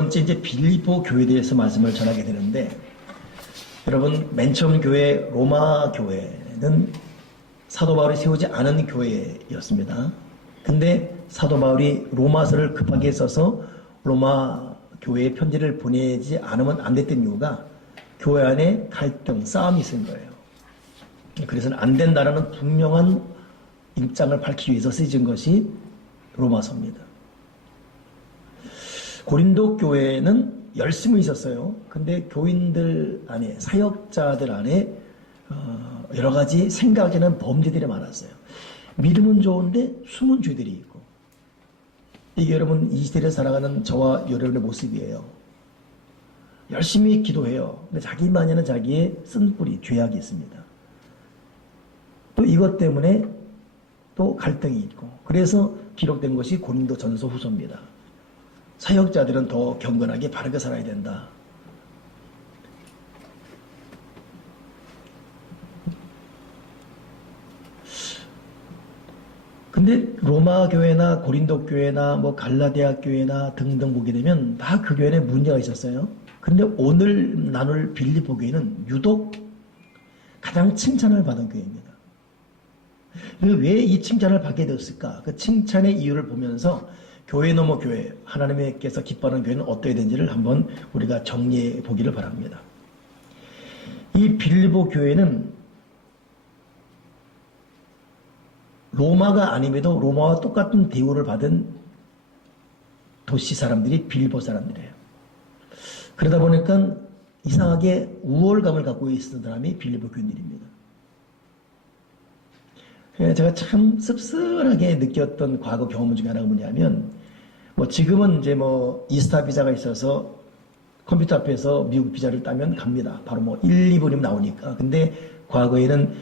번째 이제 빌립보 교회에 대해서 말씀을 전하게 되는데, 여러분 맨 처음 교회 로마 교회는 사도 바울이 세우지 않은 교회였습니다. 근데 사도 바울이 로마서를 급하게 써서 로마 교회에 편지를 보내지 않으면 안 됐던 이유가 교회 안에 갈등, 싸움이 있은 거예요. 그래서 안 된다라는 분명한 입장을 밝히기 위해서 쓰여진 것이 로마서입니다. 고린도 교회는 열심히 있었어요. 근데 교인들 안에, 사역자들 안에 여러 가지 생각하는 범죄들이 많았어요. 믿음은 좋은데 숨은 죄들이 있고, 이게 여러분 이 시대를 살아가는 저와 여러분의 모습이에요. 열심히 기도해요. 근데 자기만에는 자기의 쓴뿌리, 죄악이 있습니다. 또 이것 때문에 또 갈등이 있고, 그래서 기록된 것이 고린도 전서 후서입니다. 사역자들은 더 경건하게 바르게 살아야 된다. 근데 로마 교회나 고린도 교회나 뭐 갈라디아 교회나 등등 보게 되면 다 그 교회에 문제가 있었어요. 근데 오늘 나눌 빌립보 교회는 유독 가장 칭찬을 받은 교회입니다. 왜 이 칭찬을 받게 되었을까? 그 칭찬의 이유를 보면서 교회 넘어 교회, 하나님께서 기뻐하는 교회는 어떠해야 되는지를 한번 우리가 정리해 보기를 바랍니다. 이 빌립보 교회는 로마가 아님에도 로마와 똑같은 대우를 받은 도시 사람들이 빌립보 사람들이에요. 그러다 보니까 이상하게 우월감을 갖고 있었던 사람이 빌립보 교인들입니다. 제가 참 씁쓸하게 느꼈던 과거 경험 중에 하나가 뭐냐면, 지금은 이제 이스타 비자가 있어서 컴퓨터 앞에서 미국 비자를 따면 갑니다. 바로 1, 2분이면 나오니까. 근데 과거에는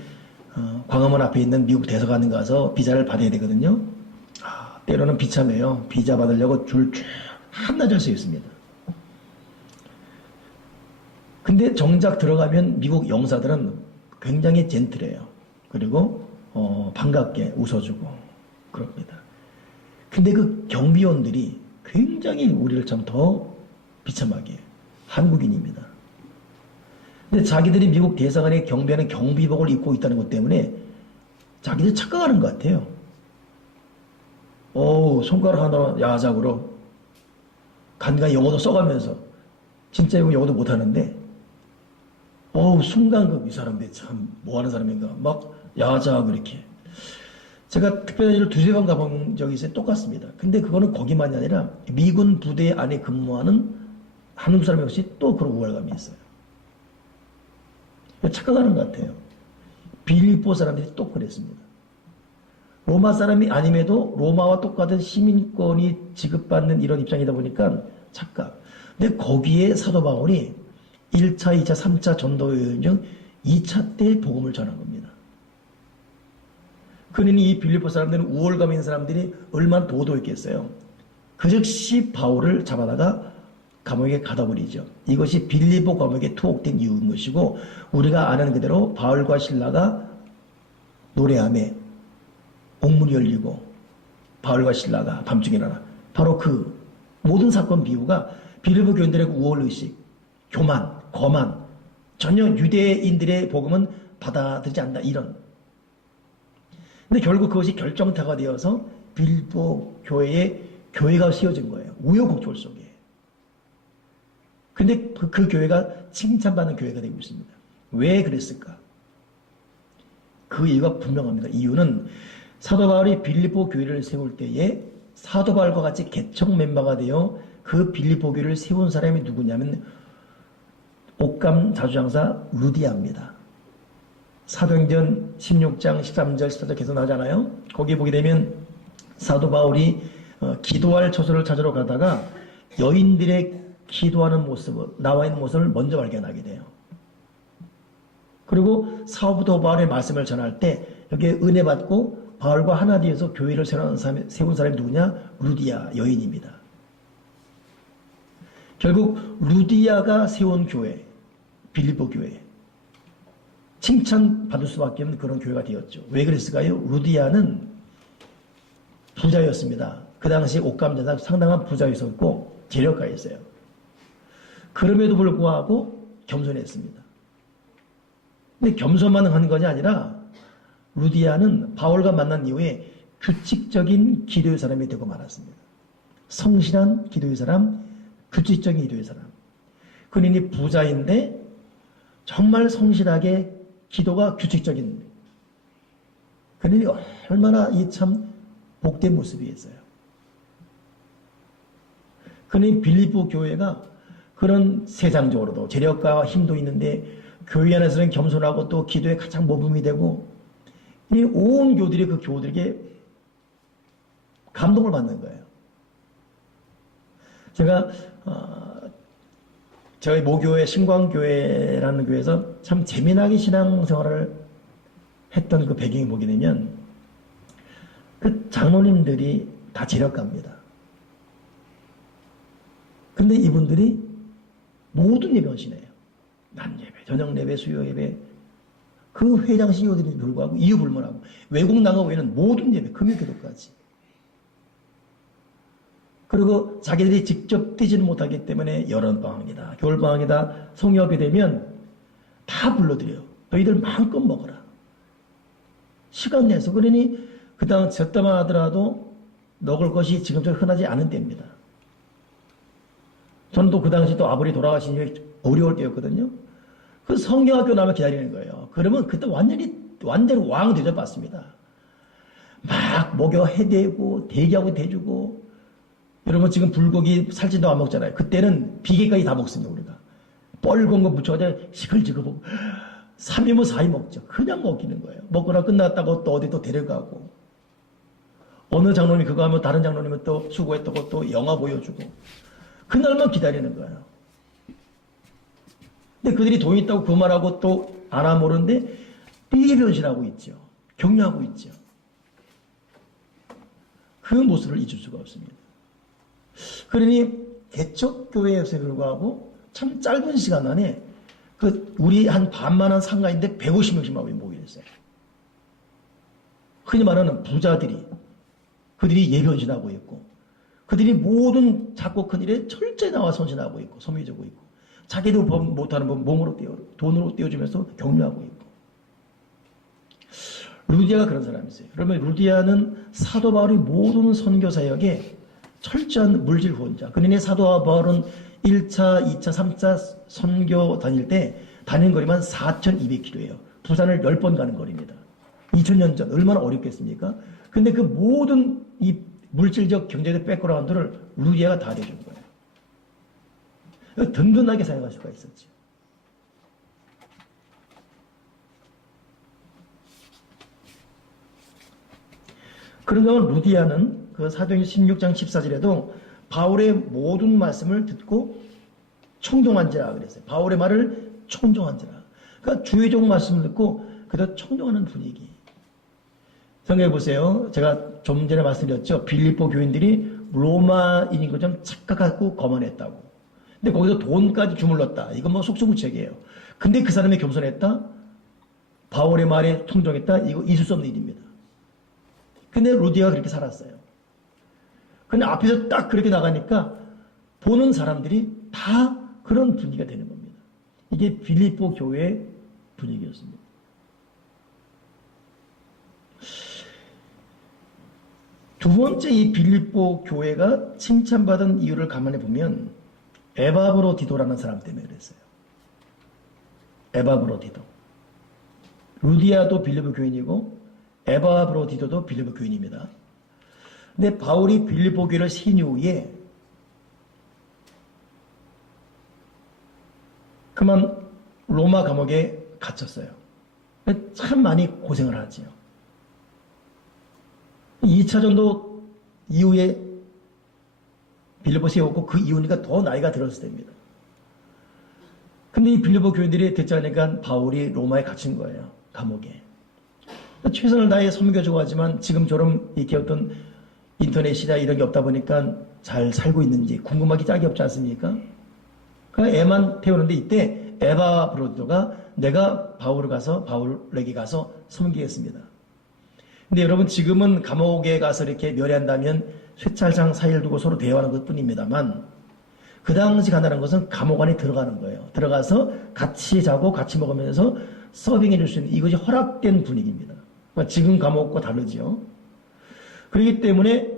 광화문 앞에 있는 미국 대사관 가서 비자를 받아야 되거든요. 때로는 비참해요. 비자 받으려고 줄 쭉 한나절 서 있습니다. 근데 정작 들어가면 미국 영사들은 굉장히 젠틀해요. 그리고 반갑게 웃어주고 그럽니다. 근데 그 경비원들이 굉장히 우리를 참 더 비참하게 해요. 한국인입니다. 근데 자기들이 미국 대사관에 경비하는 경비복을 입고 있다는 것 때문에 자기들 착각하는 것 같아요. 손가락 하나 야작으로 간간히 영어도 써가면서, 진짜 영어도 못하는데 순간 이 사람들이 참 뭐하는 사람인가 막 야자하고 이렇게. 제가 특별히를 두세 번 가본 적이 있어요. 똑같습니다. 근데 그거는 거기만이 아니라 미군 부대 안에 근무하는 한국 사람이 없이 또 그런 우월감이 있어요. 착각하는 것 같아요. 빌립보 사람들이 또 그랬습니다. 로마 사람이 아님에도 로마와 똑같은 시민권이 지급받는 이런 입장이다 보니까 착각. 근데 거기에 사도 바울이 1차, 2차, 3차 전도 여행 중 2차 때 복음을 전한 겁니다. 그러니 이 빌립보 사람들은 우월감 있는 사람들이 얼마나 도도했겠어요. 그 즉시 바울을 잡아다가 감옥에 가둬버리죠. 이것이 빌립보 감옥에 투옥된 이유인 것이고, 우리가 아는 그대로 바울과 실라가 노래하며 옥문이 열리고 바울과 실라가 밤중에 일어나, 바로 그 모든 사건 비유가 빌립보 교인들의 우월의식, 교만, 거만, 전혀 유대인들의 복음은 받아들이지 않는다, 이런. 근데 결국 그것이 결정타가 되어서 빌립보 교회에 교회가 세워진 거예요. 우여곡절 속에. 근데 그 교회가 칭찬받는 교회가 되고 있습니다. 왜 그랬을까? 그 이유가 분명합니다. 이유는 사도 바울이 빌립보 교회를 세울 때에 사도 바울과 같이 개척 멤버가 되어 그 빌립보 교회를 세운 사람이 누구냐면 옥감 자주장사 루디아입니다. 사도행전 16장 13절 14절 계속 나오잖아요. 거기 보게 되면 사도 바울이 기도할 처소를 찾으러 가다가 여인들의 기도하는 모습을, 나와 있는 모습을 먼저 발견하게 돼요. 그리고 사도 바울의 말씀을 전할 때 여기에 은혜 받고 바울과 하나 되어서 교회를 세운 사람이 누구냐? 루디아 여인입니다. 결국 루디아가 세운 교회, 빌립보 교회, 칭찬받을 수밖에 없는 그런 교회가 되었죠. 왜 그랬을까요? 루디아는 부자였습니다. 그 당시 옷감자상 상당한 부자였었고 재력가였어요. 그럼에도 불구하고 겸손했습니다. 근데 겸손만 한 것이 아니라 루디아는 바울과 만난 이후에 규칙적인 기도의 사람이 되고 말았습니다. 성실한 기도의 사람, 규칙적인 기도의 사람. 그러니 부자인데 정말 성실하게 기도가 규칙적인. 그러니 얼마나 이 참 복된 모습이었어요. 그러니 빌립보 교회가 그런 세상적으로도 재력과 힘도 있는데 교회 안에서는 겸손하고 또 기도에 가장 모범이 되고 이 온 교들이 그 교우들에게 감동을 받는 거예요. 제가 저희 모교회 신광교회라는 교회에서 참 재미나게 신앙생활을 했던 그 배경이 보게 되면 그 장로님들이 다 재력가입니다. 근데 이분들이 모든 예배 헌신해요. 낮 예배, 저녁 예배, 수요 예배. 그 회장 CEO들이 불구하고 이유 불문하고 외국 나가 외에는 모든 예배, 금요기도까지. 그리고 자기들이 직접 뛰지는 못하기 때문에 여름방학이다, 겨울방학이다, 성역이 되면 다 불러드려요. 너희들 마음껏 먹어라. 시간 내서. 그러니 그 다음 저 때만 하더라도 먹을 것이 지금처럼 흔하지 않은 때입니다. 저는 또 그 당시 또 아버지 돌아가신 이후에 어려울 때였거든요. 그 성경학교 나면 기다리는 거예요. 그러면 그때 완전히 왕 대접받습니다. 막 먹여 해대고 대기하고 대주고. 여러분 지금 불고기 살찐다고 안 먹잖아요. 그때는 비계까지 다 먹습니다. 우리가 뻘건 거 묻혀가지고 시끌지끌 보고 3이면 4이 먹죠. 그냥 먹이는 거예요. 먹거나 끝났다고 또 어디 또 데려가고, 어느 장로님이 그거 하면 다른 장로님은 또 수고했다고 또 영화 보여주고, 그날만 기다리는 거예요. 근데 그들이 돈 있다고 그 말하고 또 알아 모르는데 비변신하고 있죠. 격려하고 있죠. 그 모습을 잊을 수가 없습니다. 그러니 개척교회에서 불구하고 참 짧은 시간 안에 그 우리 한 반만한 상가인데 150명씩 모이겠어요. 흔히 말하는 부자들이 그들이 예견신하고 있고, 그들이 모든 작고 큰 일에 철저히 나와 선신하고 있고 섬유적이고 있고, 자기도 못하는 법 몸으로 돈으로 떼어주면서 격려하고 있고. 루디아가 그런 사람이었어요. 그러면 루디아는 사도 바울의 모든 선교 사역에 철저한 물질 후원자. 그러니 사도 바울은 1차, 2차, 3차 선교 다닐 때 다니는 거리만 4,200km예요. 부산을 10번 가는 거리입니다. 2000년 전 얼마나 어렵겠습니까? 근데 그 모든 이 물질적 경제적 백그라운드를 루디아가 다 대준 거예요. 든든하게 사용할 수가 있었죠. 그런가 하면 루디아는 그 사도행전 16장 14절에도 바울의 모든 말씀을 듣고 청종한지라 그랬어요. 바울의 말을 청종한지라. 그러니까 주의적 말씀을 듣고 그대로 청종하는 분위기. 생각해 보세요. 제가 좀 전에 말씀드렸죠. 빌립보 교인들이 로마인인 것처럼 착각하고 거만했다고. 근데 거기서 돈까지 주물렀다. 이건 뭐 속수무책이에요. 근데 그 사람이 겸손했다. 바울의 말에 청종했다. 이거 있을 수 없는 일입니다. 근데 루디아가 그렇게 살았어요. 근데 앞에서 딱 그렇게 나가니까 보는 사람들이 다 그런 분위기가 되는 겁니다. 이게 빌립보 교회의 분위기였습니다. 두 번째, 이 빌립보 교회가 칭찬받은 이유를 가만히 보면 에바브로디도라는 사람 때문에 그랬어요. 에바브로디도. 루디아도 빌립보 교인이고 에바브로디도도 빌립보 교인입니다. 근데 바울이 빌립보 교회를 세운 이후에 그만 로마 감옥에 갇혔어요. 참 많이 고생을 하지요. 2차 전도 이후에 빌립보 세웠고 그 이후니까 더 나이가 들었을 때입니다. 근데 이 빌립보 교인들이 듣지 않으니까 바울이 로마에 갇힌 거예요. 감옥에. 최선을 다해 섬겨주고 하지만 지금처럼 이렇게 어떤 인터넷이나 이런 게 없다 보니까 잘 살고 있는지 궁금하기 짝이 없지 않습니까? 그냥 애만 태우는데 이때 에바브로디도가 내가 바울에게 가서 섬기겠습니다. 근데 여러분 지금은 감옥에 가서 이렇게 멸회한다면 쇠찰상 사이를 두고 서로 대화하는 것 뿐입니다만 그 당시 간다는 것은 감옥 안에 들어가는 거예요. 들어가서 같이 자고 같이 먹으면서 서빙해 줄 수 있는 이것이 허락된 분위기입니다. 지금 감옥과 다르죠. 그렇기 때문에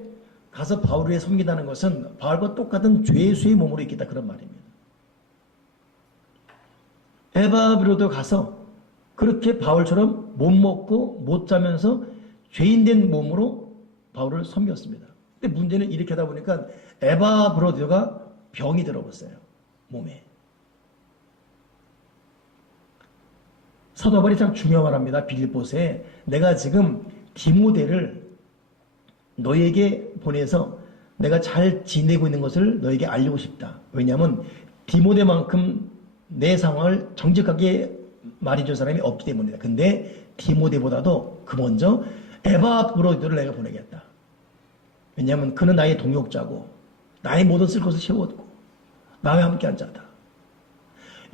가서 바울을 섬기다는 것은 바울과 똑같은 죄수의 몸으로 있겠다 그런 말입니다. 에바브로도 가서 그렇게 바울처럼 못 먹고 못 자면서 죄인된 몸으로 바울을 섬겼습니다. 근데 문제는 이렇게 하다 보니까 에바브로드가 병이 들어버렸어요. 몸에. 사도 바울이 참 중요한 말합니다. 빌립보서에 내가 지금 디모데를 너에게 보내서 내가 잘 지내고 있는 것을 너에게 알리고 싶다. 왜냐하면 디모데만큼 내 상황을 정직하게 말해줄 사람이 없기 때문이다. 근데 디모데보다도 그 먼저 에바브로드를 내가 보내겠다. 왜냐하면 그는 나의 동역자고 나의 모든 쓸 것을 채웠고 나와 함께 한 자다.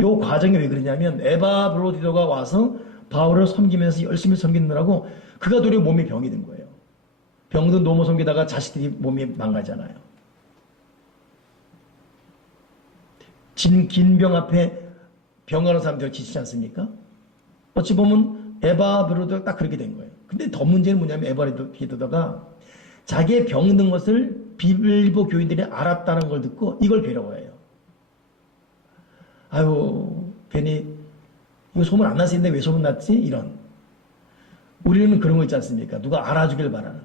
이 과정이 왜 그러냐면 에바브로디도가 와서 바울을 섬기면서 열심히 섬기느라고 그가 도리어 몸에 병이 든 거예요. 병든 노모 섬기다가 자식들이 몸이 망가잖아요. 긴 병 앞에 병하는 사람들 지치지 않습니까? 어찌 보면 에바브로디도가 딱 그렇게 된 거예요. 근데 더 문제는 뭐냐면 에바브로디도가 자기의 병든 것을 빌립보 교인들이 알았다는 걸 듣고 이걸 괴로워해요. 아유, 괜히 이거 소문 안 났을 텐데 왜 소문 났지? 이런. 우리는 그런 거 있지 않습니까? 누가 알아주길 바라는.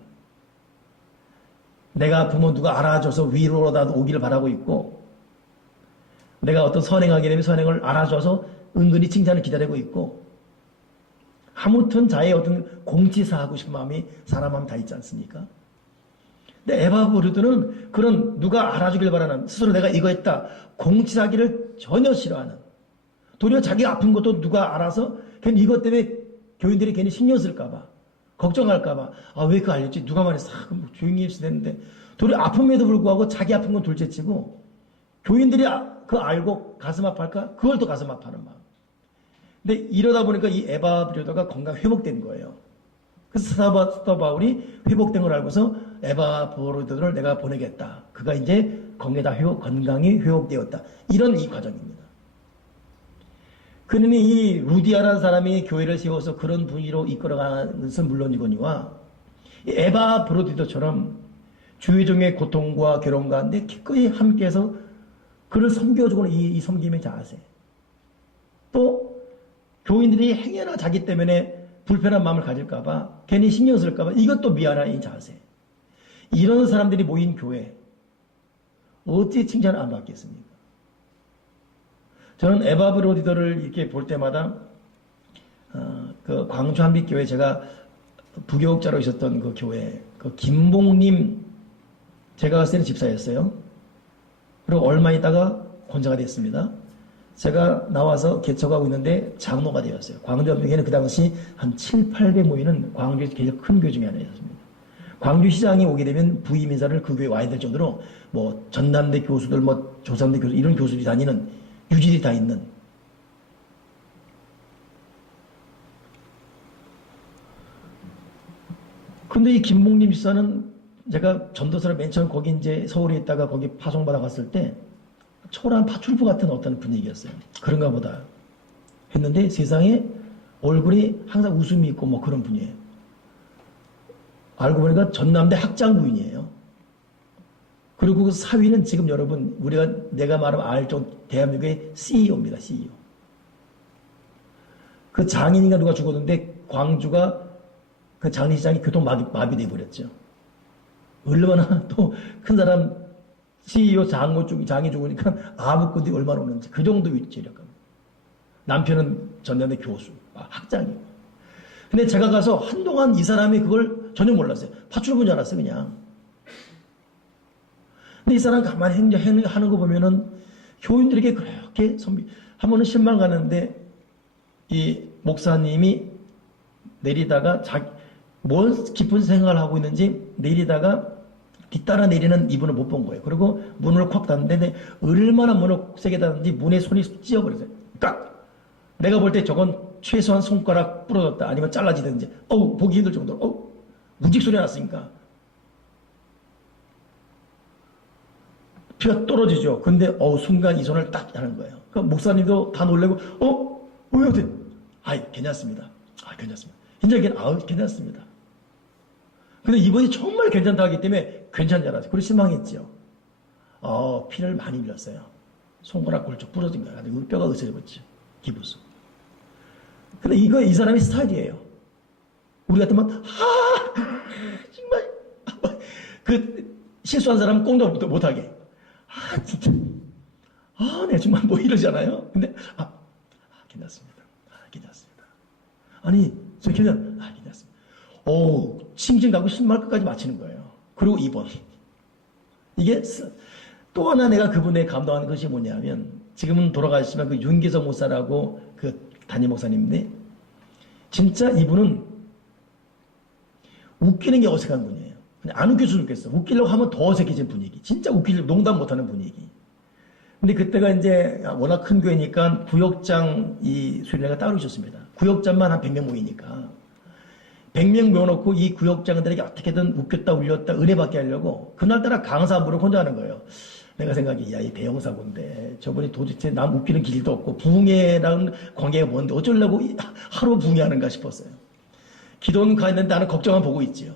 내가 아프면 누가 알아줘서 위로라도 오기를 바라고 있고, 내가 어떤 선행하게 되면 선행을 알아줘서 은근히 칭찬을 기다리고 있고, 아무튼 자의 어떤 공치사하고 싶은 마음이 사람 마음 다 있지 않습니까? 근데 에바브로드는 그런 누가 알아주길 바라는 스스로 내가 이거 했다 공치사기를 전혀 싫어하는, 도리어 자기 아픈 것도 누가 알아서 괜히 이것 때문에 교인들이 괜히 신경 쓸까봐 걱정할까봐 아 왜 그거 알렸지 누가 말했어 조용히 했어야 되는데 도리어 아픔에도 불구하고 자기 아픈 건 둘째치고 교인들이 그거 알고 가슴 아파할까 그걸 또 가슴 아파하는 마음. 근데 이러다 보니까 이 에바브로드가 건강 회복된 거예요. 그래서 사도 바울이 회복된 걸 알고서 에바브로드를 내가 보내겠다. 그가 이제 건강이 회복되었다. 이런 이 과정입니다. 그러니 이 루디아라는 사람이 교회를 세워서 그런 분위기로 이끌어가는 것은 물론이거니와 에바브로디도처럼 주의종의 고통과 괴로움 가운데 기꺼이 함께해서 그를 섬겨주고는 이 섬김의 자세. 또 교인들이 행여나 자기 때문에 불편한 마음을 가질까봐 괜히 신경 쓸까봐 이것도 미안한 이 자세. 이런 사람들이 모인 교회 어떻게 칭찬을 안 받겠습니까? 저는 에바브로디도를 이렇게 볼 때마다 그 광주 한빛교회 제가 부교육자로 있었던 그 교회 그 김봉님 제가 갔을 때는 집사였어요. 그리고 얼마 있다가 권사가 됐습니다. 제가 나와서 개척하고 있는데 장로가 되었어요. 광주 한빛교회는 그 당시 한 7, 800 모이는 광주에서 제일 큰 교회 중에 하나였습니다. 광주시장이 오게 되면 부임 인사를 그 교회에 와야 될 정도로 뭐 전남대 교수들 뭐 조선대 교수 이런 교수들이 다니는 유지들이 다 있는. 근데 이 김봉림 집사는 제가 전도사를 맨 처음 거기 이제 서울에 있다가 거기 파송받아 갔을 때 초라한 파출부 같은 어떤 분위기였어요. 그런가 보다 했는데 세상에 얼굴이 항상 웃음이 있고 뭐 그런 분이에요. 알고 보니까 전남대 학장 부인이에요. 그리고 그 사위는 지금 여러분 내가 말하면 알 정도 대한민국의 CEO입니다. CEO. 그 장인인가 누가 죽었는데 광주가 그 장례식장이 교통 마비돼 버렸죠. 얼마나 또 큰 사람 CEO 장이 죽으니까 아무것도 얼마나 오는지 그 정도 위치력. 남편은 전남대 교수, 학장이고. 근데 제가 가서 한동안 이 사람이 그걸 전혀 몰랐어요. 파출부인 줄 알았어요, 그냥. 근데 이 사람 가만히 하는 거 보면은 교인들에게 그렇게 한 번은 신방 가는데 이 목사님이 내리다가 뭔 깊은 생각을 하고 있는지 내리다가 뒤따라 내리는 이분을 못 본 거예요. 그리고 문을 콱 닫는데 얼마나 문을 세게 닫는지 문에 손이 찧어버렸어요. 딱! 내가 볼 때 저건 최소한 손가락 부러졌다. 아니면 잘라지든지. 보기 힘들 정도로. 무직 소리 났으니까. 피가 떨어지죠. 근데 순간 이 손을 딱 하는 거예요. 그러니까 목사님도 다 놀래고 왜 어때? 괜찮습니다. 괜찮습니다. 이제 괜찮습니다. 근데 이번이 정말 괜찮다 하기 때문에 괜찮지 않았어요. 그리고 실망했죠. 피를 많이 흘렸어요. 손가락 골쪽 부러진 거야. 뼈가 으스러졌죠. 기부수. 근데 이 사람이 스타일이에요. 우리 같으면 정말 실수한 사람은 꼼짝도 못하게. 진짜. 네, 정말 이러잖아요. 근데, 괜찮습니다. 괜찮습니다. 아니, 괜찮습니다. 칭칭 가고 신말 끝까지 마치는 거예요. 그리고 2번. 이게, 또 하나 내가 그분에 감동하는 것이 뭐냐면, 지금은 돌아가시지만 그 윤기석 목사라고 그 담임 목사님인데, 진짜 이분은 웃기는 게 어색한 분이에요. 그냥 안 웃겼으면 좋겠어. 웃기려고 하면 더 어색해진 분위기. 진짜 웃기려고 농담 못하는 분위기. 근데 그때가 이제 워낙 큰 교회니까 구역장 이 수련회가 따로 있었습니다. 구역장만 한 100명 모이니까. 100명 모여놓고 이 구역장들에게 어떻게든 웃겼다 울렸다 은혜받게 하려고 그날따라 강사 한 분을 혼자 하는 거예요. 내가 생각해, 이 대형 사고인데 저분이 도대체 남 웃기는 길도 없고 부흥회랑 관계가 뭔데 어쩌려고 하루 부흥회하는가 싶었어요. 기도는 가 있는데 나는 걱정만 보고 있지요.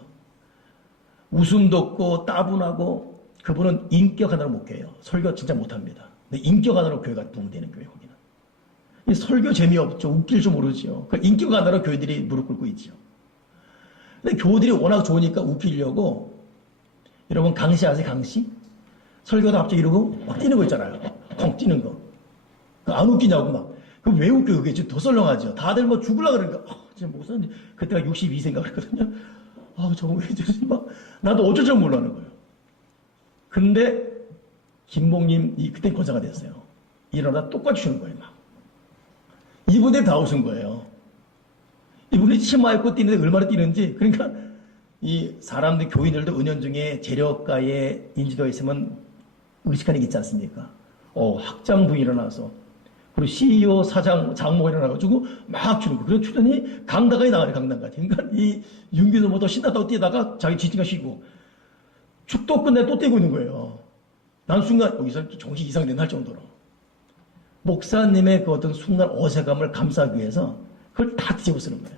웃음도 없고 따분하고 그분은 인격 하나로 목회해요. 설교 진짜 못합니다. 근데 인격 하나로 교회가 부흥되는 교회 거기는. 이 설교 재미없죠. 웃길 줄 모르죠. 그 인격 하나로 교회들이 무릎 꿇고 있죠. 근데 교우들이 워낙 좋으니까 웃기려고 여러분 강시 아세요? 강시? 설교도 갑자기 이러고 막 뛰는 거 있잖아요. 콩 뛰는 거. 안 웃기냐고 막. 그럼 왜 웃겨? 그게 지금 더 썰렁하죠. 다들 죽으려고 그러니까 진짜 목사님 그때가 62세인가 그랬거든요. 저거 왜 저러지? 막 나도 어쩔 줄 몰라는 거예요. 근데 김봉님 그때 권사가 됐어요. 일어나 똑같이 주는 거예요. 막. 이분들 다 웃은 거예요. 이분이 치마 입고 뛰는데 얼마나 뛰는지. 그러니까 이 사람들 교인들도 은연중에 재력가의 인지도가 있으면 의식하는 게 있지 않습니까? 학장부 일어나서 그리고 CEO 사장 장모가 일어나가지고 막 주는 거. 그래서 추더니 강당까지 나가네. 강당까지. 그러니까 이 윤기도 더 신났다고 뛰다가 자기 지치가 쉬고 축도 끝내 또 뛰고 있는 거예요. 난 순간 여기서 정신 이상된 할 정도로 목사님의 그 어떤 순간 어색함을 감싸기 위해서 그걸 다 뒤집어 쓰는 거예요.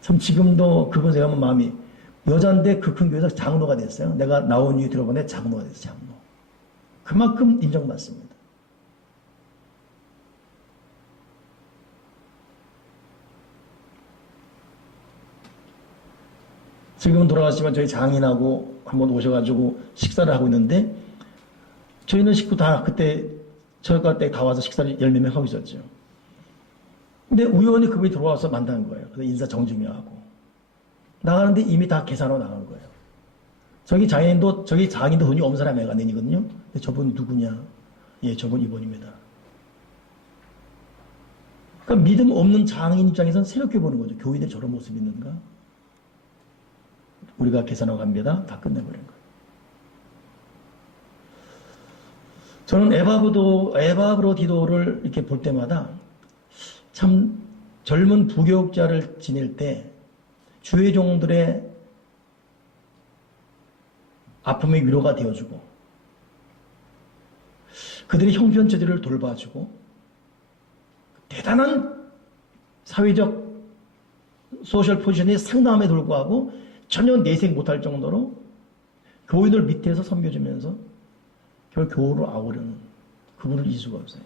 참 지금도 그분 생각하면 마음이 여잔데 그 큰 교회에서 장로가 됐어요. 내가 나온 이유 들어보니 장로가 됐어요. 장로. 그만큼 인정받습니다. 지금은 돌아가시지만 저희 장인하고 한번 오셔가지고 식사를 하고 있는데 저희는 식구 다 그때 저희가 때 다 와서 식사를 10몇 명 하고 있었죠. 근데 우연히 그분이 들어와서 만나는 거예요. 그래서 인사 정중히하고 나가는데 이미 다 계산하고 나가는 거예요. 저기 장인도 돈이 없는 사람이 아니거든요. 근데 저분 누구냐? 예, 저분 이번입니다. 그러니까 믿음 없는 장인 입장에서는 새롭게 보는 거죠. 교인들이 저런 모습이 있는가? 우리가 계산하고 갑니다. 다 끝내버린 거예요. 저는 에바브로디도를 이렇게 볼 때마다 참 젊은 부교육자를 지낼 때 주의 종들의 아픔의 위로가 되어주고 그들의 형편처지를 돌봐주고 대단한 사회적 소셜 포지션이 상당함에 불구하고 전혀 내색 못할 정도로 교인을 밑에서 섬겨주면서 결국 교우로 아우르는 그분을 잊을 수가 없어요.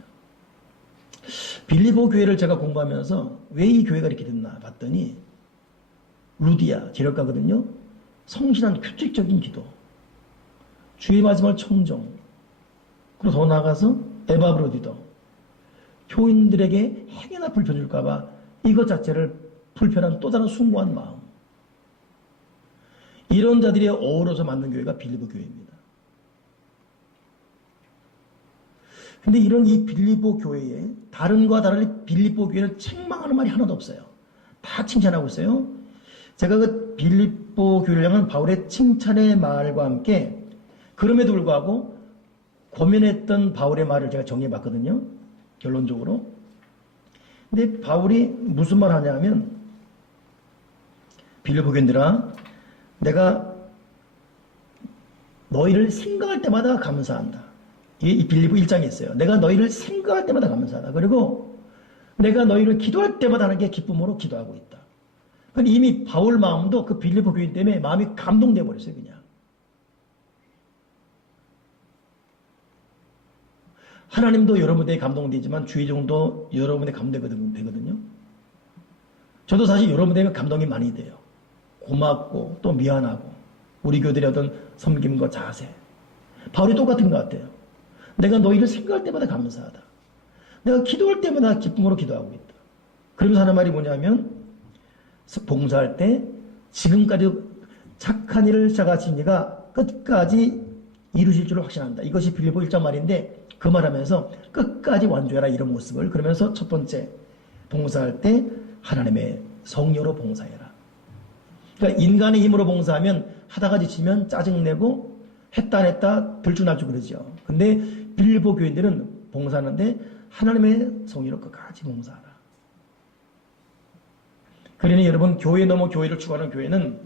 빌리보 교회를 제가 공부하면서 왜 이 교회가 이렇게 됐나 봤더니 루디아 재력가거든요. 성실한 규칙적인 기도, 주의 말씀을 청정, 그리고 더 나아가서 에바브로디도 교인들에게 행여나 불편 줄까봐 이것 자체를 불편한 또 다른 숭고한 마음, 이런 자들이 어우러져 만든 교회가 빌리보 교회입니다. 근데 이런 이 빌립보 교회에 다른과 다르게 빌립보 교회는 책망하는 말이 하나도 없어요. 다 칭찬하고 있어요. 제가 그 빌립보 교회를 향한 바울의 칭찬의 말과 함께 그럼에도 불구하고 고민했던 바울의 말을 제가 정리해 봤거든요. 결론적으로. 근데 바울이 무슨 말 하냐면 빌립보 교인들아, 내가 너희를 생각할 때마다 감사한다. 이 빌립보 1장에 있어요. 내가 너희를 생각할 때마다 감사하다. 그리고 내가 너희를 기도할 때마다 하나님께 기쁨으로 기도하고 있다. 근데 이미 바울 마음도 그 빌립보 교인 때문에 마음이 감동돼 버렸어요, 그냥. 하나님도 여러분들에게 감동되지만 주의종도 여러분에게 감동되거든요. 저도 사실 여러분들에게 감동이 많이 돼요. 고맙고 또 미안하고 우리 교들의 어떤 섬김과 자세. 바울이 똑같은 것 같아요. 내가 너희를 생각할 때마다 감사하다. 내가 기도할 때마다 기쁨으로 기도하고 있다. 그러면서 하는 말이 뭐냐면 봉사할 때 지금까지 착한 일을 시작하신 이가 끝까지 이루실 줄을 확신한다. 이것이 빌립보 1장 말인데 그 말하면서 끝까지 완주해라 이런 모습을 그러면서 첫 번째 봉사할 때 하나님의 성령으로 봉사해라. 그러니까 인간의 힘으로 봉사하면 하다가 지치면 짜증내고 했다 안 했다 들쭉날쭉 그러죠. 근데 빌립보 교인들은 봉사하는데 하나님의 성령으로 끝까지 봉사하라. 그러니 여러분 교회 넘어 교회를 추구하는 교회는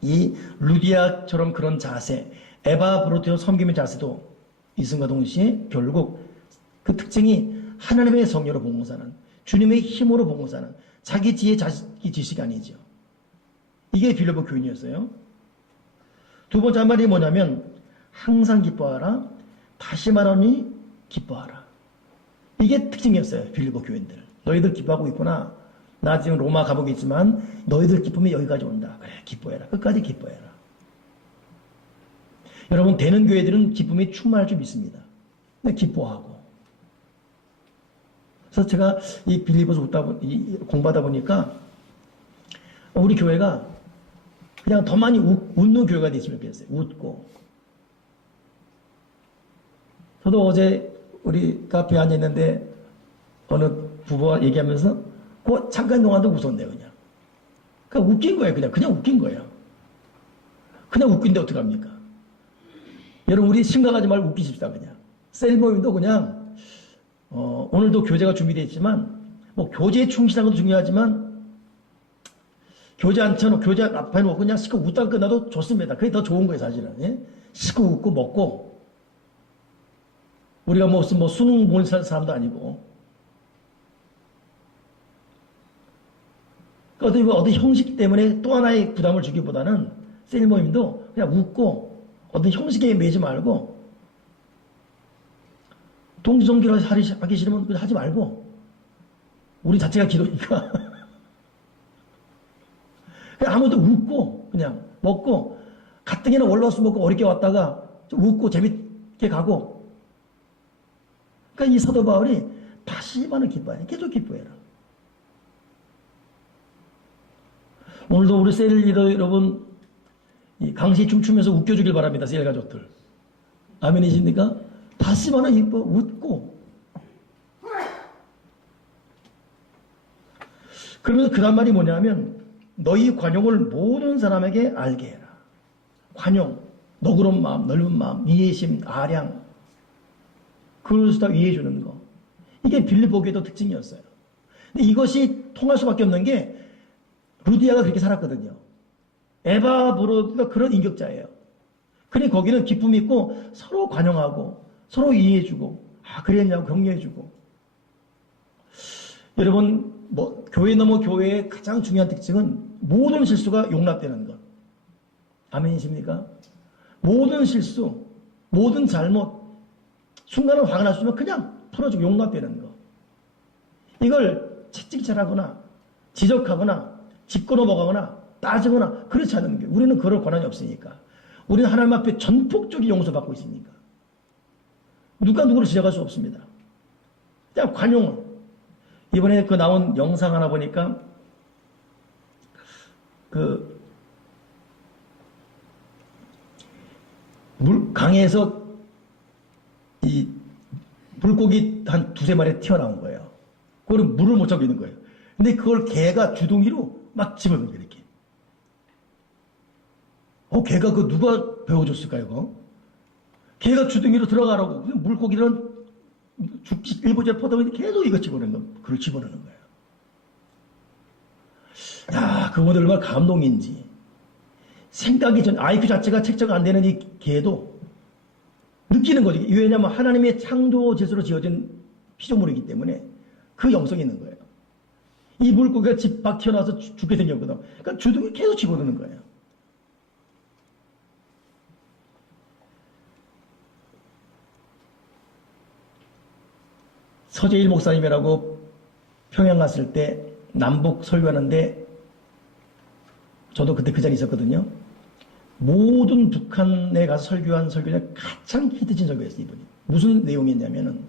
이 루디아처럼 그런 자세, 에바브로테오 섬김의 자세도 있음과 동시에 결국 그 특징이 하나님의 성령으로 봉사하는 주님의 힘으로 봉사하는 자기 지혜 자기 지식이 아니죠. 이게 빌립보 교인이었어요. 두 번째 한 말이 뭐냐면 항상 기뻐하라. 다시 말하니 기뻐하라. 이게 특징이었어요. 빌립보 교인들. 너희들 기뻐하고 있구나. 나 지금 로마 감옥에 있지만 너희들 기쁨이 여기까지 온다. 그래 기뻐해라. 끝까지 기뻐해라. 여러분 되는 교회들은 기쁨이 충만할 줄 믿습니다. 근데 기뻐하고. 그래서 제가 이 빌립보서 공부하다 보니까 우리 교회가 그냥 더 많이 웃는 교회가 됐으면 좋겠어요. 웃고. 저도 어제 우리 카페에 앉아있는데 어느 부부와 얘기하면서 그 잠깐 동안도 웃었네요. 그냥 웃긴 거예요. 그냥 웃긴 거예요. 그냥 웃긴데 어떡합니까? 여러분 우리 심각하지 말고 웃기십시다. 그냥 셀모임도 그냥 오늘도 교재가 준비되어 있지만 뭐 교재에 충실한 것도 중요하지만 교재 앉혀놓고 교재 앞에 놓고 그냥 시끄 웃다가 끝나도 좋습니다. 그게 더 좋은 거예요 사실은. 예? 시끄 웃고 먹고 우리가 무슨 수능 본 사람도 아니고 어떤 형식 때문에 또 하나의 부담을 주기보다는 셀모임도 그냥 웃고 어떤 형식에 매지 말고 동지종교를 하기 싫으면 그냥 하지 말고 우리 자체가 기도니까 그냥 아무도 웃고 그냥 먹고 가뜩이나 월화수 먹고 어렵게 왔다가 좀 웃고 재밌게 가고 그러니까 이 사도 바울이 다시 말을 기뻐해. 계속 기뻐해라. 오늘도 우리 셀 리더 여러분 이 강시 춤추면서 웃겨주길 바랍니다. 셀 가족들. 아멘이십니까? 다시 말은 기뻐 웃고 그러면서 그 다음 말이 뭐냐면 너희 관용을 모든 사람에게 알게 해라. 관용, 너그러운 마음, 넓은 마음, 이해심, 아량 그걸 다 이해해 주는 거. 이게 빌립보 교회의 특징이었어요. 근데 이것이 통할 수밖에 없는 게 루디아가 그렇게 살았거든요. 에바브로가 그런 인격자예요. 그러니 거기는 기쁨이 있고 서로 관용하고 서로 이해해주고 그랬냐고 격려해주고. 여러분 교회 넘어 교회의 가장 중요한 특징은 모든 실수가 용납되는 것. 아멘이십니까? 모든 실수, 모든 잘못, 순간은 화가 날 수 있으면 그냥 풀어주고 용납되는 것. 이걸 채찍질하거나 지적하거나 짚고 넘어가거나 따지거나 그렇지 않은 게 우리는 그럴 권한이 없으니까. 우리는 하나님 앞에 전폭적인 용서받고 있으니까. 누가 누구를 지적할 수 없습니다. 그냥 관용을. 이번에 그 나온 영상 하나 보니까 강에서 이 물고기 한 두세 마리 튀어나온 거예요. 그걸 물을 못 잡고 있는 거예요. 근데 그걸 개가 주둥이로 막 집어넣는 거예요, 이렇게. 개가 그거 누가 배워줬을까요, 그거? 개가 주둥이로 들어가라고. 물고기는 죽기 일부 전에 퍼다 계속 이거 집어넣는 거, 그걸 집어넣는 거예요. 야, 그거들 얼마나 감동인지. 생각이 전 IQ 자체가 책정이 안 되는 이 개도 느끼는 거지. 왜냐하면 하나님의 창조 질서로 지어진 피조물이기 때문에 그 영성이 있는 거예요. 이 물고기가 집 밖 튀어나와서 죽게 생겼거든. 그러니까 주둥이 계속 집어드는 거예요. 서재일 목사님이라고 평양 갔을 때 남북 설교하는데 저도 그때 그 자리에 있었거든요. 모든 북한에 가서 설교한 설교 중에 가장 히트친 설교였어요, 이분이. 무슨 내용이었냐면은,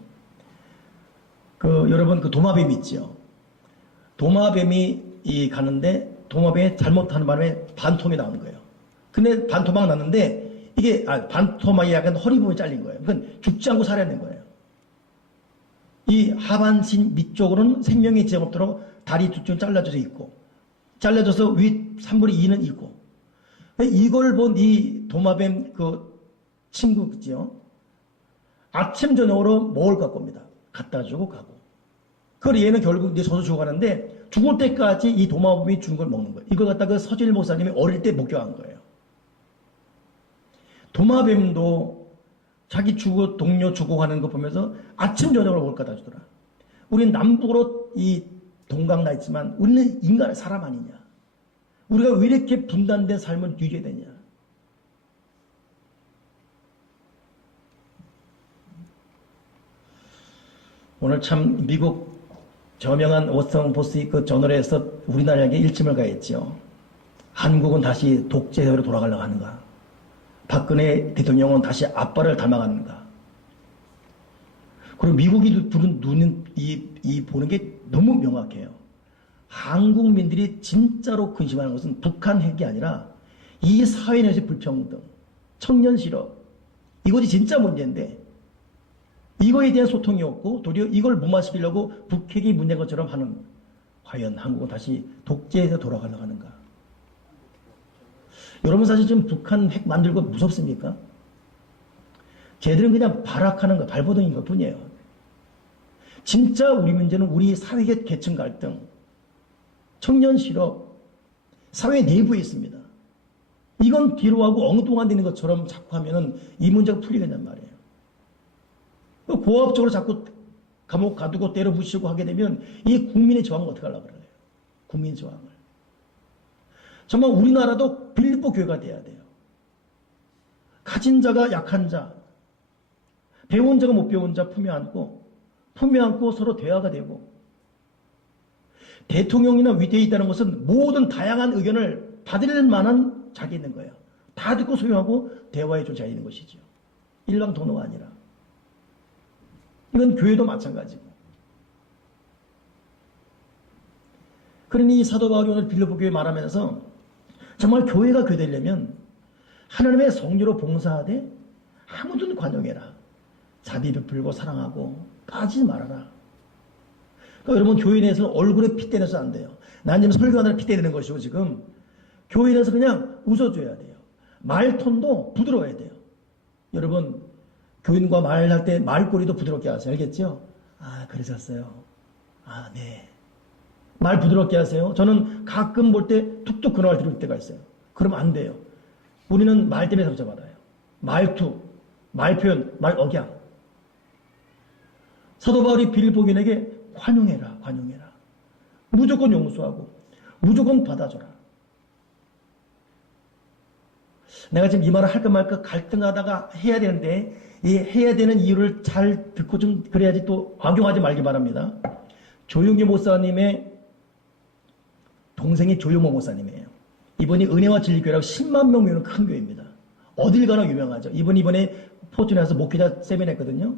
여러분 도마뱀 있죠? 도마뱀이 가는데, 도마뱀이 잘못하는 바람에 반토막이 나온 거예요. 근데 반토막 났는데, 반토막이 약간 허리 부분이 잘린 거예요. 그건 죽지 않고 살아야 되는 거예요. 이 하반신 밑쪽으로는 생명의 지장 없도록 다리 두 쪽 잘라져서 있고, 잘라져서 위 3분의 2는 있고, 이걸 본 이 도마뱀 친구 있지요? 아침 저녁으로 먹을 것 겁니다. 갖다 주고 가고. 그걸 얘는 결국 이제 저도 죽어가는데 죽을 때까지 이 도마뱀이 준 걸 먹는 거예요. 이걸 갖다 서질 목사님이 어릴 때 목격한 거예요. 도마뱀도 자기 동료 죽어가는 거 보면서 아침 저녁으로 먹을 것 갖다 주더라. 우리는 남북으로 이 동강 나 있지만 우리는 인간의 사람 아니냐. 우리가 왜 이렇게 분단된 삶을 유지해야 되냐. 오늘 참 미국 저명한 워싱턴 포스트 저널에서 우리나라에게 일침을 가했죠. 한국은 다시 독재 세대로 돌아가려고 하는가. 박근혜 대통령은 다시 아빠를 닮아가는가. 그리고 미국이 부른 눈은 보는 게 너무 명확해요. 한국민들이 진짜로 근심하는 것은 북한 핵이 아니라 이 사회 내에서의 불평등, 청년 실업, 이것이 진짜 문제인데 이거에 대한 소통이 없고 도리어 이걸 무마시키려고 북핵이 문제인 것처럼 하는, 과연 한국은 다시 독재에서 돌아가려고 하는가. 여러분 사실 지금 북한 핵 만들고 무섭습니까? 쟤들은 그냥 발악하는 거, 발버둥인 것 뿐이에요. 진짜 우리 문제는 우리 사회계 계층 갈등, 청년 실업, 사회 내부에 있습니다. 이건 뒤로 하고 엉뚱한 데는 것처럼 자꾸 하면은 이 문제가 풀리겠단 말이에요. 고압적으로 자꾸 감옥 가두고 때려 부시고 하게 되면 이 국민의 저항을 어떻게 하려고 그래요? 국민 저항을. 정말 우리나라도 빌립보 교회가 돼야 돼요. 가진 자가 약한 자, 배운 자가 못 배운 자 품에 안고 서로 대화가 되고, 대통령이나 위대에 있다는 것은 모든 다양한 의견을 받을 만한 자격이 있는 거예요. 다 듣고 소용하고 대화에 좀 자유 있는 것이죠. 일방통로가 아니라. 이건 교회도 마찬가지고. 그러니 사도 바울이 오늘 빌립보 교회 말하면서 정말 교회가 되려면 하나님의 성령으로 봉사하되 아무든 관용해라. 자비 베풀고 사랑하고 까지 말아라. 그러니까 여러분 교회 내에서는 얼굴에 핏대내서 안 돼요. 난 지금 설교하느라 핏대내는 것이고 지금 교회 내에서 그냥 웃어줘야 돼요. 말톤도 부드러워야 돼요. 여러분 교인과 말할 때 말꼬리도 부드럽게 하세요. 알겠죠? 아 그러셨어요. 아 네. 말 부드럽게 하세요. 저는 가끔 볼 때 툭툭 그날 들을 때가 있어요. 그러면 안 돼요. 우리는 말 때문에 상처받아요. 말투, 말표현, 말억양. 사도 바울이 빌립보 교인에게 관용해라. 무조건 용서하고 무조건 받아줘라. 내가 지금 이 말을 할까 말까 갈등하다가 해야 되는데 이 해야 되는 이유를 잘 듣고 좀 그래야지 또 악용하지 말기 바랍니다. 조용기 목사님의 동생이 조용모 목사님이에요. 이분이 은혜와 진리교회라고 10만 명 모이는 큰 교회입니다. 어딜 가나 유명하죠. 이번에 포춘에서 목회자 세미나 했거든요.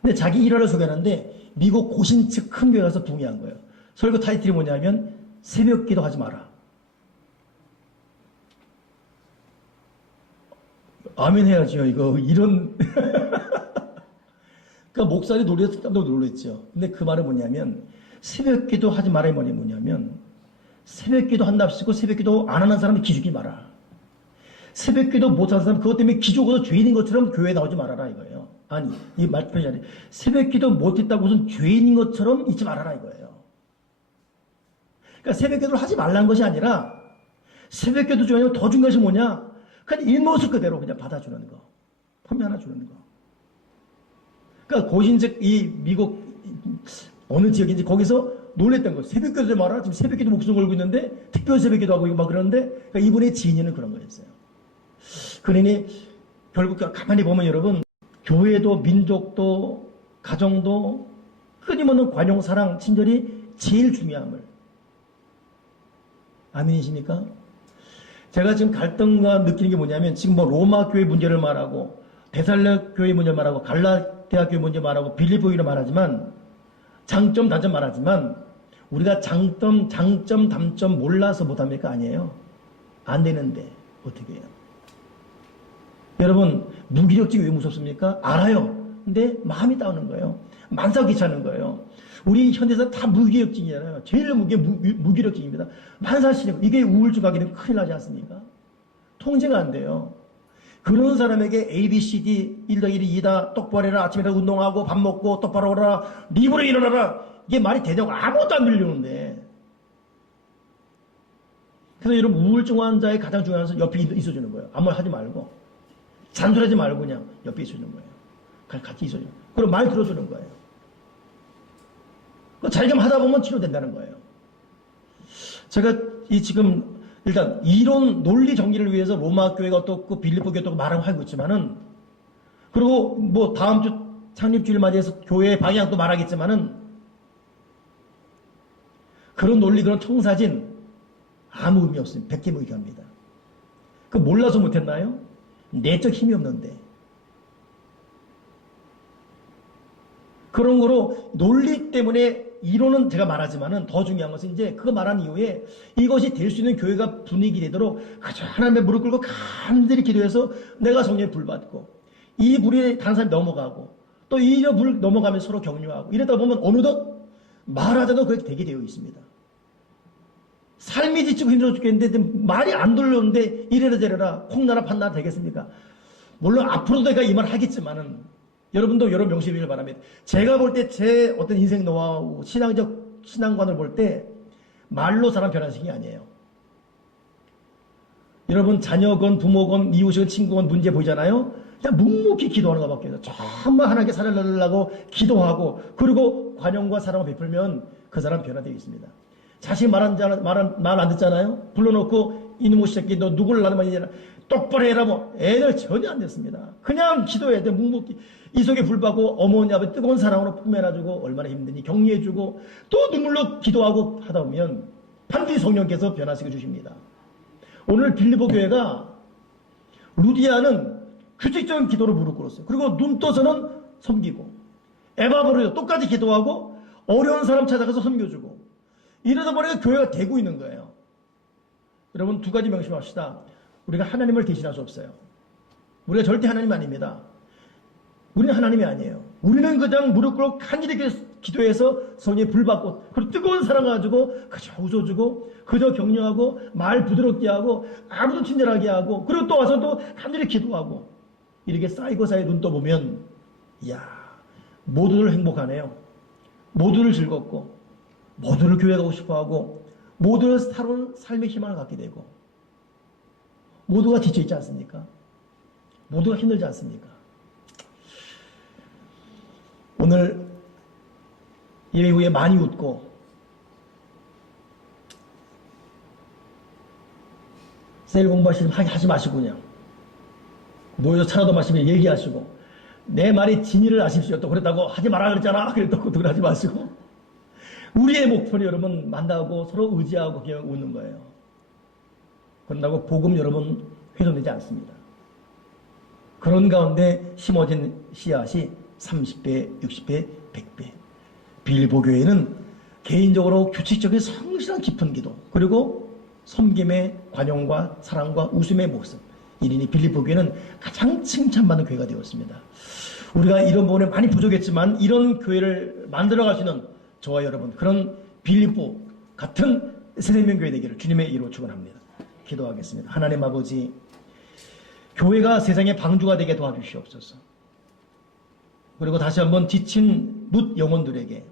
근데 자기 일화를 소개하는데 미국 고신측 큰 교회 가서 붕괴한 거예요. 설교 타이틀이 뭐냐면 새벽 기도 하지 마라. 아멘 해야죠. 이런 그러니까 목사님 놀려서 깜짝 놀랐죠. 근데 그 말은 뭐냐면 새벽 기도 하지 말아야 뭐냐면 새벽 기도 한답시고 새벽 기도 안 하는 사람은 기죽지 마라. 새벽 기도 못하는 사람 그것 때문에 기죽어서 죄인인 것처럼 교회에 나오지 말아라 이거예요. 아니 이 말표현이 아니라 새벽 기도 못했다고 무슨 죄인인 것처럼 있지 말아라 이거예요. 그러니까 새벽 기도를 하지 말라는 것이 아니라 새벽기도 중요하면 더 중요한 것이 뭐냐? 그냥 이 모습 그대로 그냥 받아주는 거. 폼이 하나 주는 거. 그러니까 고신적 이 미국 어느 지역인지 거기서 놀랬던 거. 새벽기도 좀 알아? 지금 새벽기도 목숨 걸고 있는데 특별 새벽기도 하고 막 그러는데 그러니까 이분의 진위는 그런 거였어요. 그러니 결국 가만히 보면 여러분 교회도 민족도 가정도 끊임없는 관용, 사랑, 친절이 제일 중요함을 아멘이십니까? 제가 지금 갈등과 느끼는 게 뭐냐면 지금 뭐 로마 교회 문제를 말하고 데살로 교회 문제를 말하고 갈라디아 교회 문제 말하고 빌립보 교회를 말하지만 장점 단점 말하지만 우리가 장점 단점 몰라서 못합니까? 아니에요. 안 되는데 어떻게 해요? 여러분 무기력증이 왜 무섭습니까? 알아요. 근데 마음이 따오는 거예요. 만사 귀찮은 거예요. 우리 현대사 다 무기력증이잖아요. 제일 무기력증입니다. 만사시력 이게 우울증 가기는 큰일 나지 않습니까? 통제가 안 돼요. 그런 사람에게 A, B, C, D 1-1이 2다 똑바로 해라 아침에 운동하고 밥 먹고 똑바로 오라 리브로 일어나라 이게 말이 되냐고 아무것도 안 들리는데 그래서 여러분 우울증 환자의 가장 중요한 것은 옆에 있어주는 거예요. 아무 말 하지 말고 잔소리하지 말고 그냥 옆에 있어주는 거예요. 같이 있어주는 거예요. 그리고 말 들어주는 거예요. 자기가 하다 보면 치료된다는 거예요. 제가 지금 일단 이론 논리 정리를 위해서 로마 교회가 어떻고 빌립보 교회가 어떻고 말하고 하고 있지만은 그리고 뭐 다음 주 창립주일 맞이해서 교회의 방향도 말하겠지만은 그런 논리 그런 청사진 아무 의미 없습니다. 백개무익합니다. 그 몰라서 못했나요? 내적 힘이 없는데 그런 거로 논리 때문에 이론은 제가 말하지만은 더 중요한 것은 이제 그거 말한 이후에 이것이 될 수 있는 교회가 분위기 되도록 그저 하나님의 무릎 꿇고 간절히 기도해서 내가 성령에 불 받고 이 불이 다른 사람이 넘어가고 또 이 불 넘어가면 서로 격려하고 이러다 보면 어느덧 말하자도 그렇게 되게 되어 있습니다. 삶이 지치고 힘들어 죽겠는데 말이 안 들렸는데 이래라 저래라 콩나라 판나라 되겠습니까? 물론 앞으로도 내가 이 말 하겠지만은 여러분도 여러 명심하시길 바랍니다. 제가 볼 때 제 어떤 인생 노하우, 신앙관을 볼 때 말로 사람 변화시키는 게 아니에요. 여러분 자녀건 부모건 이웃이건 친구건 문제 보이잖아요. 그냥 묵묵히 기도하는 것밖에 없어요. 정말 하나님께 살아내려고 기도하고 그리고 관용과 사랑을 베풀면 그 사람 변화되어 있습니다. 자식 말 안 듣잖아요. 불러놓고 이놈의 새끼 너 누구를 나는 말이냐 똑바로 해라 뭐 애들 전혀 안 됐습니다. 그냥 기도해야 돼. 묵묵히 이 속에 불 받고 어머니 아버지 뜨거운 사랑으로 품에놔주고 얼마나 힘드니 격려해주고 또 눈물로 기도하고 하다 보면 반드시 성령께서 변화시켜 주십니다. 오늘 빌립보 교회가 루디아는 규칙적인 기도로 무릎 꿇었어요. 그리고 눈 떠서는 섬기고 에바브로도 똑같이 기도하고 어려운 사람 찾아가서 섬겨주고 이러다 보니까 교회가 되고 있는 거예요. 여러분 두 가지 명심합시다. 우리가 하나님을 대신할 수 없어요. 우리가 절대 하나님 아닙니다. 우리는 하나님이 아니에요. 우리는 그냥 무릎 꿇고 간절히 기도해서 성령에 불 받고 그리고 뜨거운 사랑 가지고 그저 웃어주고 그저 격려하고 말 부드럽게 하고 아무도 친절하게 하고 그리고 또 와서 또 간절히 기도하고 이렇게 쌓이고 눈 떠보면 이야 모두들 행복하네요. 모두를 즐겁고 모두를 교회 가고 싶어하고 모두를 새로운 삶의 희망을 갖게 되고 모두가 지쳐있지 않습니까? 모두가 힘들지 않습니까? 오늘 예배 후에 많이 웃고 셀 공부하시면 하지 마시고 그냥 모여서 차라도 마시면 얘기하시고 내 말이 진리를 아십시오. 또 그랬다고 하지 마라 그랬잖아. 그랬다고 그걸 하지 마시고 우리의 목표는 여러분 만나고 서로 의지하고 그냥 웃는 거예요. 그런다고 복음 여러분 훼손되지 않습니다. 그런 가운데 심어진 씨앗이 30배, 60배, 100배. 빌립보 교회는 개인적으로 규칙적인 성실한 깊은 기도 그리고 섬김의 관용과 사랑과 웃음의 모습 이러니 빌립보 교회는 가장 칭찬받는 교회가 되었습니다. 우리가 이런 부분에 많이 부족했지만 이런 교회를 만들어갈 수 있는 저와 여러분 그런 빌립보 같은 새생명교회 되기를 주님의 이름으로 축원합니다. 기도하겠습니다. 하나님 아버지 교회가 세상의 방주가 되게 도와주시옵소서. 그리고 다시 한번 지친 뭇 영혼들에게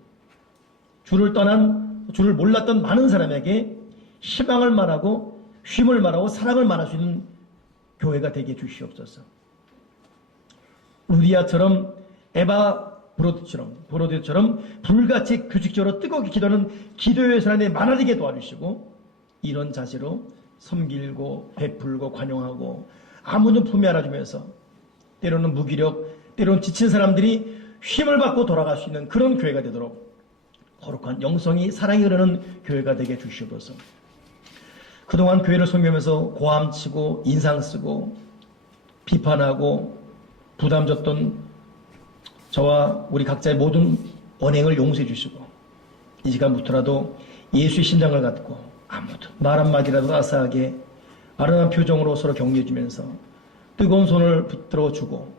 주를 몰랐던 많은 사람에게 희망을 말하고 쉼을 말하고 사랑을 말할 수 있는 교회가 되게 주시옵소서. 루디아처럼 에바 브로드처럼 불같이 규칙적으로 뜨겁게 기도하는 기도의 사람이 많아지게 도와주시고 이런 자세로 섬기고 베풀고 관용하고 아무도 품에 안아주면서 때로는 무기력 때로는 지친 사람들이 힘을 받고 돌아갈 수 있는 그런 교회가 되도록 거룩한 영성이 사랑이 흐르는 교회가 되게 주시옵소서. 그동안 교회를 섬기면서 고함치고 인상 쓰고 비판하고 부담 줬던 저와 우리 각자의 모든 언행을 용서해 주시고 이 시간부터라도 예수의 심장을 갖고 아무도 말 한마디라도 따스하게 아련한 표정으로 서로 격려해 주면서 뜨거운 손을 붙들어 주고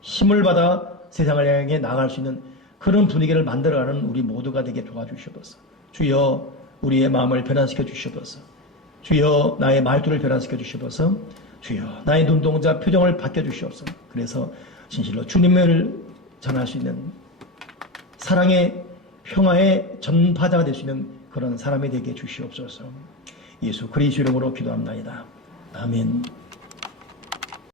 힘을 받아 세상을 향해 나아갈 수 있는 그런 분위기를 만들어가는 우리 모두가 되게 도와주시옵소서. 주여 우리의 마음을 변화시켜 주시옵소서. 주여 나의 말투를 변화시켜 주시옵소서. 주여 나의 눈동자 표정을 바뀌어 주시옵소서. 그래서 진실로 주님을 전할 수 있는 사랑의 평화의 전파자가 될 수 있는 그런 사람이 되게 주시옵소서. 예수 그리스도 이름으로 기도합나이다. 아멘.